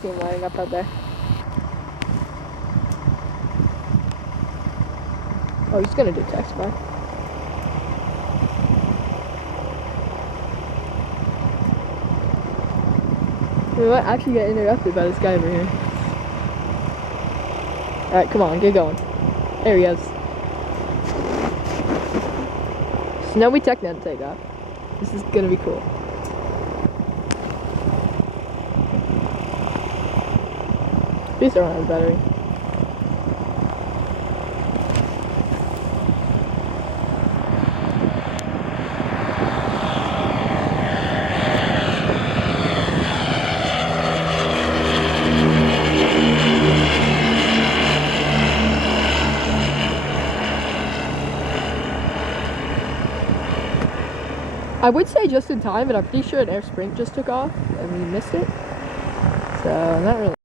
See him lining up out there. Oh, he's gonna do text back. We might actually get interrupted by this guy over here. Alright, come on, get going. There he is. Snowy Tecnam takeoff. This is gonna be cool. Please don't have a battery. I would say just in time, but I'm pretty sure an air sprint just took off and we missed it. So, not really.